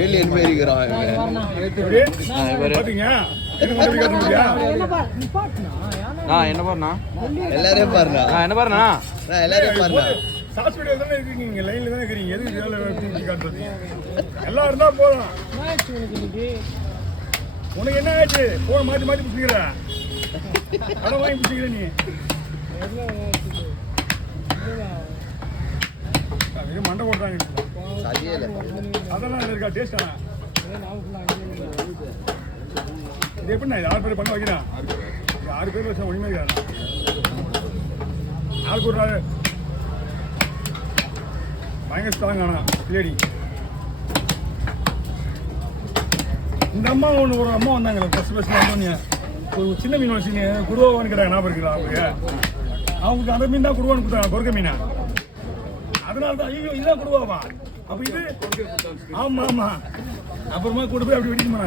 Alien மாதிரி இருக்கிறான் என்ன பாருண்ணா எல்லாரையும் பாருண்ணா என்ன பாருண்ணா எல்லாரையும் பாருண்ணா ஹாஸ்பிட்டல் தானே இருக்கீங்க, நீங்க லைன்ல தானே இருக்கீங்க, எதுக்கு வேலை காட்டுறது? எல்லாம் இருந்தா போதும். உனக்கு என்ன ஆச்சு? போன் மாத்தி மாத்தி பிடிச்சிக்கிற, கடன் வாங்கி பிடிச்சிக்கிற நீ. மண்டை போட்டாங்க அதெல்லாம் இருக்கா டேஸ்டா? இது எப்படிண்ணா 6 பேர் பண்ண வைக்கிறான்? 6 பேர் வச்சா ஒன்றுமே இருக்காது. ஆளுக்கு ஒரு நாள் பயங்கர ஸ்ட்ராங் ஆனா லேடி. இந்த அம்மா ஒன்று ஒரு அம்மா வந்தாங்க ஃபர்ஸ்ட் வந்தோன்னே ஒரு சின்ன மீன் வச்சுங்க குருவான்னு கேட்டாங்க, ஞாபகம் இருக்குதா அவங்க? அவங்களுக்கு அந்த மீன் தான் குருவான்னு கொடுத்தாங்க, கொறுக்க மீனா. அதனால தான் ஐயோ இதுதான் குருவாவா? அப்போ இது ஆமாம் ஆமாம். அப்புறமா கூட போய் அப்படி வெடிக்குமா?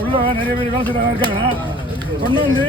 உள்ள நிறைய பேர் வேலை செய்யறாங்க இருக்காங்க. கொண்டு வந்து